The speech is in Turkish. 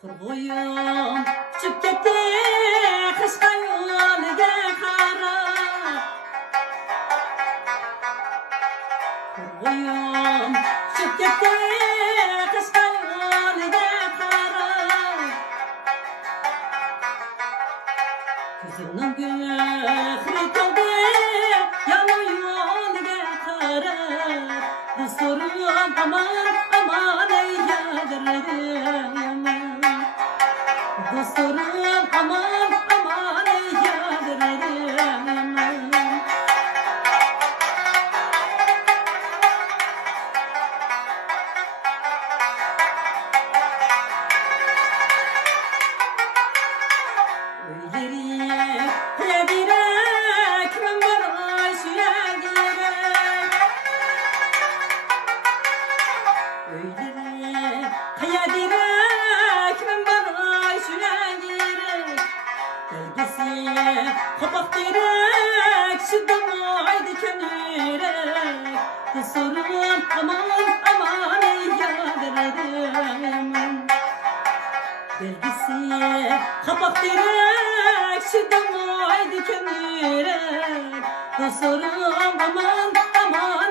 Kurguyum küçük gitti kışka yolga qarab. Kurguyum küçük gitti kışka yolga qarab. Gözümün göğri kaldı yaman yolga qarab. Dosturum aman aman ey yadırlarım yaman. Dosturum aman aman ey yadırlarım yaman. Öyleriye koyadirek men bana süyadirek. Öyleriye koyadirek men bana süyadirek. Belgesi kapak direk şiddemaydı kenirek. Dosturum aman aman ey yadırlarım. Belgisi kapak direk şiddemaydı kenirek. Dosturum aman aman